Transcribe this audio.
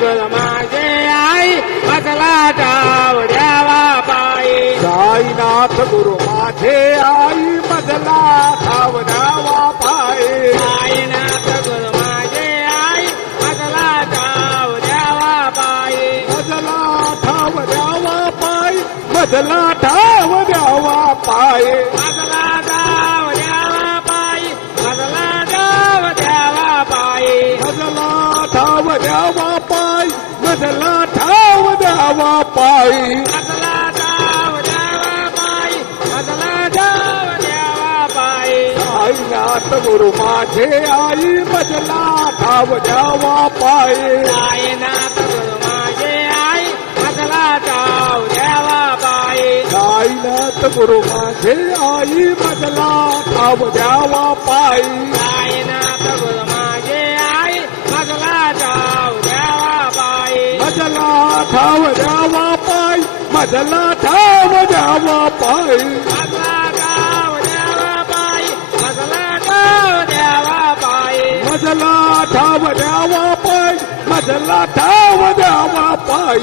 गुरु माझे आई मजला डाव द्यावा पायी साईनाथ गुरु माझे आई मजला ठाव द्यावा पाये साईनाथ गुरु माझे आई मजला डाव द्यावा पायी मजला ठाव द्यावा पाय मजला ठाव द्यावा पाय पाय पायी मजला गुरु माझे आई मजला धाव द्यावा पाय. साईनाथ गुरु माझे आई मजला धाव द्यावा पायी साईनाथ गुरु माझे आई मजला धाव द्यावा पाय. साईनाथ गुरु माझे आई मजला धाव द्यावा पायी. मजला धाव द्यावा पाय मजला ठाव द्यावा पाय. माझला ठाव द्यावा पाय. माझला ठाव द्यावा पाय माझला ठाव द्यावा पाय माझला ठाव द्यावा पाय.